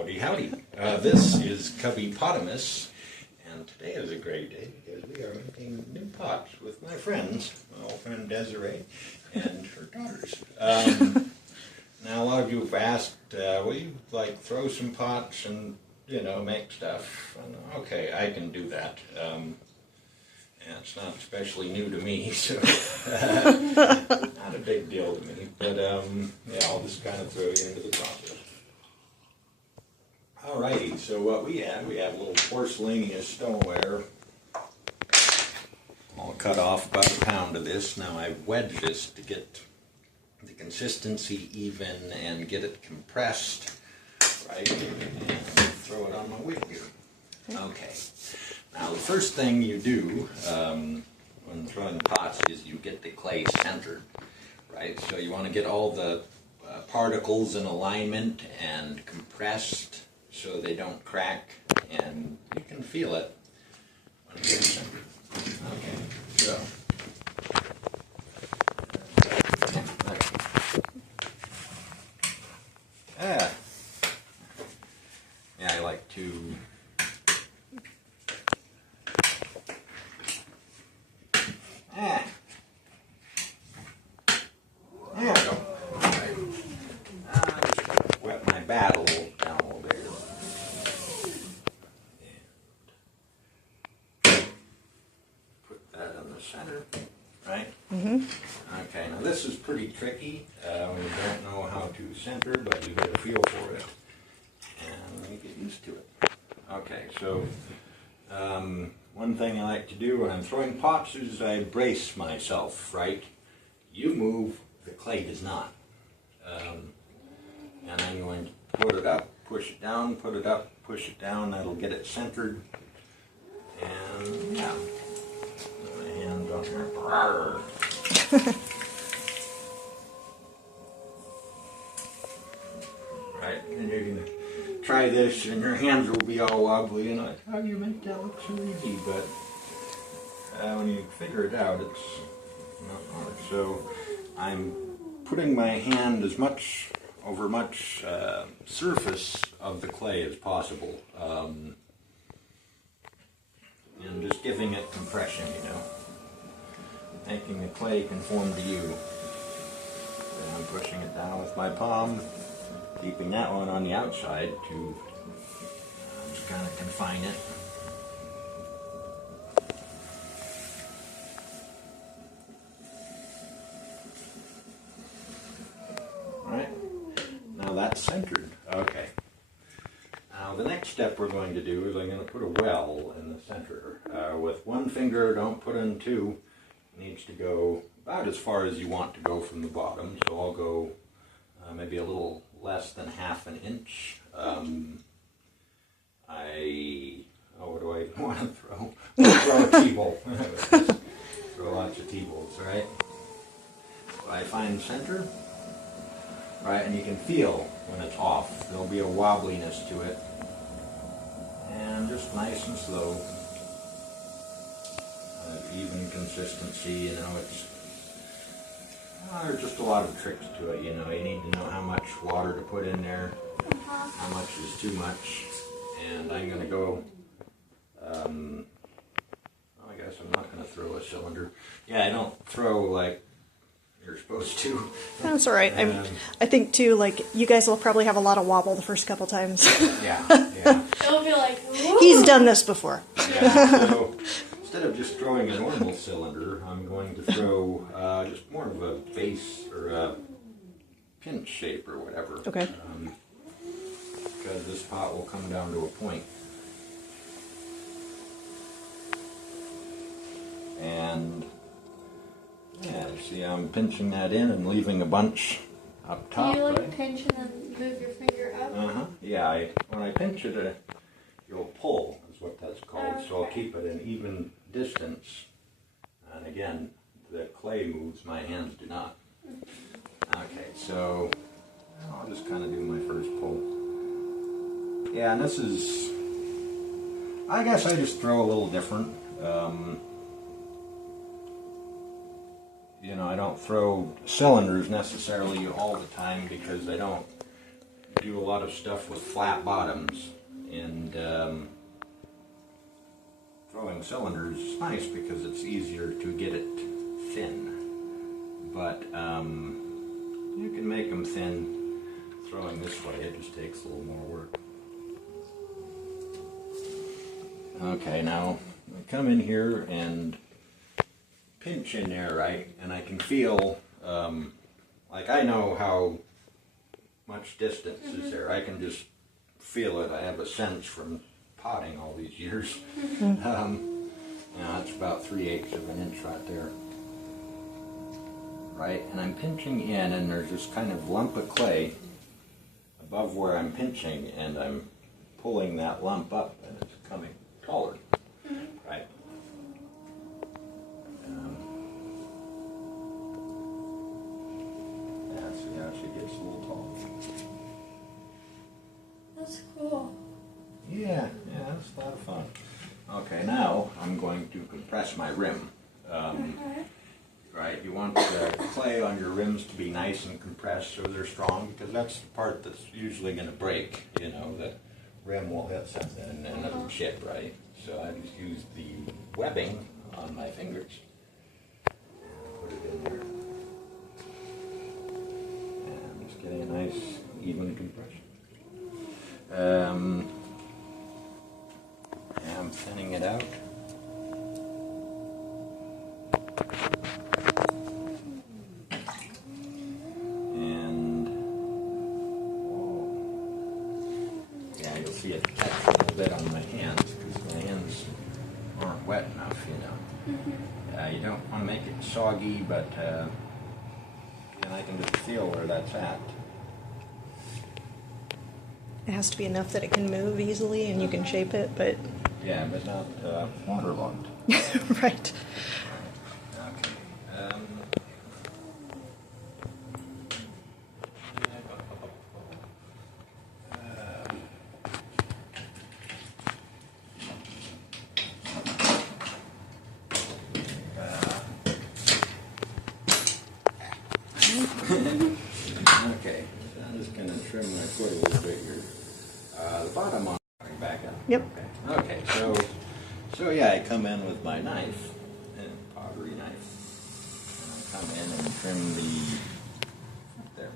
Howdy, howdy. This is Cubbypotamus, and today is a great day because we are making new pots with my friends, my old friend Desiree and her daughters. Now, a lot of you have asked, will you throw some pots and make stuff? And, okay, I can do that. And it's not especially new to me, so not a big deal to me. But yeah, I'll just kind of throw you into the process. Alrighty, so what we have a little porcelainous stoneware. I'll cut off about a pound of this. Now I wedge this to get the consistency even and get it compressed, right? And throw it on my wheel here. Okay. Now the first thing you do when throwing pots is you get the clay centered, right? So you want to get all the particles in alignment and compressed so they don't crack, and you can feel it when it gets centered. Okay, so. Yeah, I like to there we go. Right. Just wet my bat a little down a little bit. And put that in the center, right? Mm-hmm. Okay, now this is pretty tricky when you don't know how to center, but you get a feel for it. And you get used to it. Okay, so one thing I like to do when I'm throwing pots is I brace myself, right? You move, the clay does not. And I'm going to put it up, push it down, put it up, push it down. That'll get it centered. And yeah, my hands on here. Right, and you can try this and your hands will be all wobbly and like, how do you make that look so easy? But when you figure it out, it's not hard. So I'm putting my hand as much over much surface of the clay as possible, and just giving it compression, making the clay conform to you. And I'm pushing it down with my palm, keeping that one on the outside to just kind of confine it. Alright, now that's centered. Okay. Now the next step we're going to do is I'm going to put a well in the center. With one finger, don't put in two. It needs to go about as far as you want to go from the bottom. So I'll go maybe a little less than half an inch. What do I want to throw? Throw a teabowl. Throw lots of teabowls, right? So I find center, right, and you can feel when it's off. There'll be a wobbliness to it. And just nice and slow. Even consistency, it's there's just a lot of tricks to it, you need to know how much water to put in there, how much is too much, and I'm going to go, I guess I'm not going to throw a cylinder. Yeah, I don't throw like you're supposed to. That's all right. I think too, you guys will probably have a lot of wobble the first couple times. Yeah. It'll be like, woo! He's done this before. Yeah, so instead of just throwing a normal cylinder, I'm going to throw just more of a base or a pinch shape or whatever. Okay. Because this pot will come down to a point. And yeah, see, I'm pinching that in and leaving a bunch up top. Do you right? pinch and then move your finger up? Yeah, when I pinch it, you'll pull is what that's called. Okay. So I'll keep it an even distance. And again, the clay moves, my hands do not. Okay, so I'll just kind of do my first pull. Yeah, and this is, I guess I just throw a little different. I don't throw cylinders necessarily all the time because they don't do a lot of stuff with flat bottoms, and throwing cylinders is nice because it's easier to get it thin. But you can make them thin throwing this way. It just takes a little more work. Okay, now I come in here and pinch in there, right? And I can feel, like I know how much distance is there. I can just feel it. I have a sense from potting all these years. Now it's about 3/8 of an inch right there. Right, and I'm pinching in, and there's this kind of lump of clay above where I'm pinching, and I'm pulling that lump up, and it's coming taller. Right. Yeah, see how she gets a little taller. That's cool. Yeah, that's a lot of fun. Okay, now I'm going to compress my rim. Right, you want the clay on your rims to be nice and compressed so they're strong, because that's the part that's usually going to break. You know, the rim will hit something and then it'll chip, right? So I just use the webbing on my fingers. Put it in there. And I'm just getting a nice, even compression. I'm thinning it out. See it catch a little bit on my hands because my hands aren't wet enough, you know. You don't want to make it soggy, but and I can just feel where that's at. It has to be enough that it can move easily and you can shape it, but... Yeah, but not waterlogged. Right. Okay. Okay, so I'm just going to trim my foot a little bit here. The bottom on back up. Yep. Okay, so yeah, I come in with my knife, pottery knife, and I come in and trim there.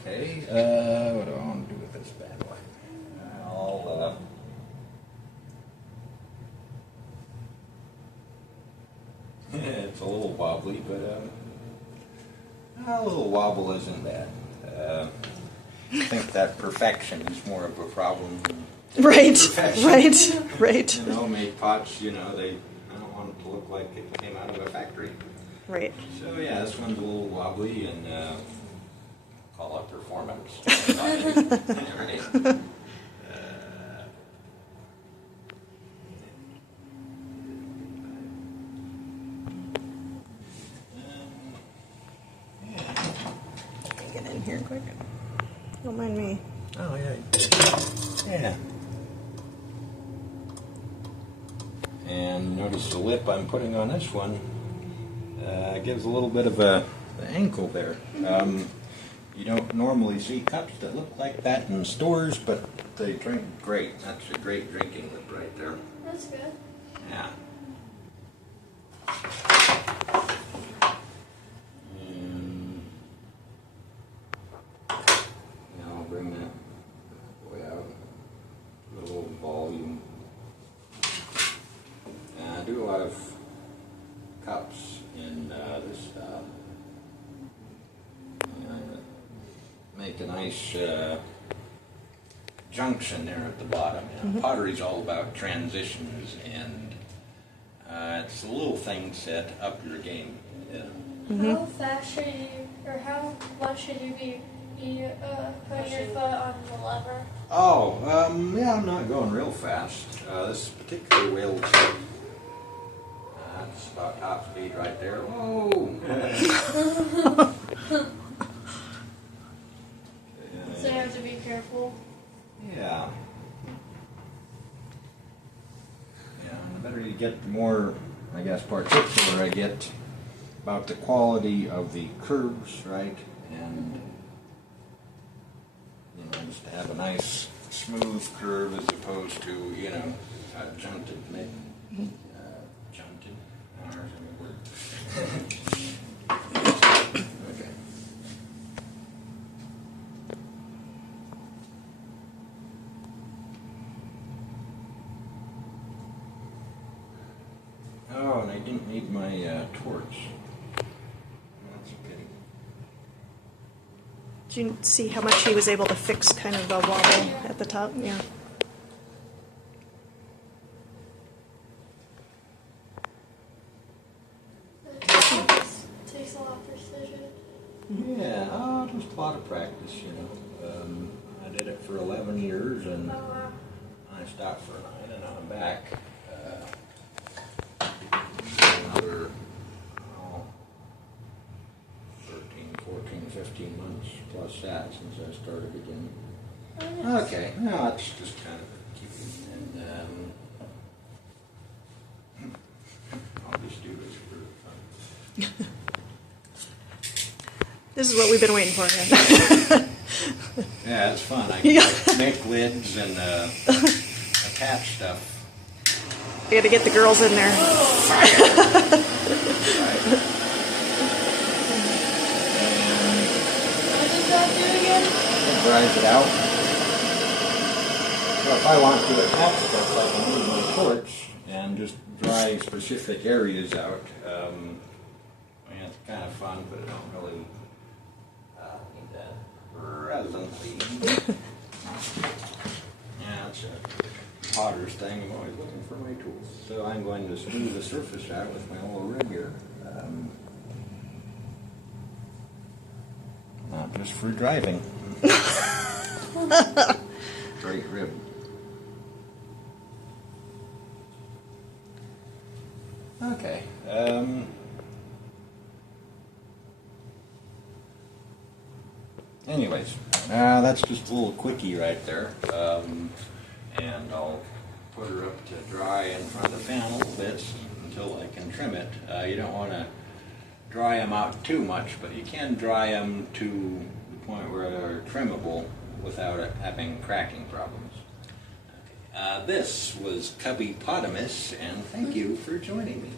Okay, what do I want to do with this bad boy? It's a little wobbly, but a little wobble isn't bad. I think that perfection is more of a problem than Right, perfection. right. You know, made pots, you know, I don't want it to look like it came out of a factory. Right. So yeah, this one's a little wobbly, and call it performance. Right. Get in here quick. Don't mind me. Oh yeah. Yeah. And notice the lip I'm putting on this one gives a little bit of the ankle there. You don't normally see cups that look like that in stores, but they drink great. That's a great drinking lip right there. That's good. Yeah. And now I'll bring that way out. A little volume. And I do a lot of cups in this style. And make a nice junction there at the bottom. You know, pottery's all about transitions, and it's the little things that up your game. You know. How fast should you, or how much should you be putting your foot on the lever? Oh, yeah, I'm not going real fast. This particular wheel, that's about top speed right there. Whoa! So you have to be careful. Yeah. Yeah, and the better you get, the more, I guess, particular I get about the quality of the curves, right? And Just to have a nice smooth curve as opposed to, you know, junted. Junted? I don't know if that's a word. Okay. Oh, and I didn't need my torch. That's a pity. Did you see how much he was able to fix kind of the wobble at the top? Yeah. It takes a lot of precision. Yeah, just a lot of practice, you know. I did it for 11 years, and Oh wow. I stopped for 9, and now I'm back. Another 13, 14, 15 months plus that since I started again. Oh, yes. Okay, no, it's just kind of cute, and I'll just do this for fun. This is what we've been waiting for. Right? Yeah, it's fun. I can make lids and attach stuff. You got to get the girls in there. Right. What does that do again? It dries it out. So if I want to attach stuff, I can use my torch and just dry specific areas out. I mean, it's kind of fun, but I don't really need that presently. Yeah, it's a potter's thing. I'm always looking for my tools. So I'm going to smooth the surface out with my little rib here. Not just for driving. Straight rib. Okay. Anyways, that's just a little quickie right there. And I'll put her up to dry in front of the fan a little bit until I can trim it. You don't want to dry them out too much, but you can dry them to the point where they're trimmable without having cracking problems. Okay. This was Cubbypotamus, and thank you for joining me.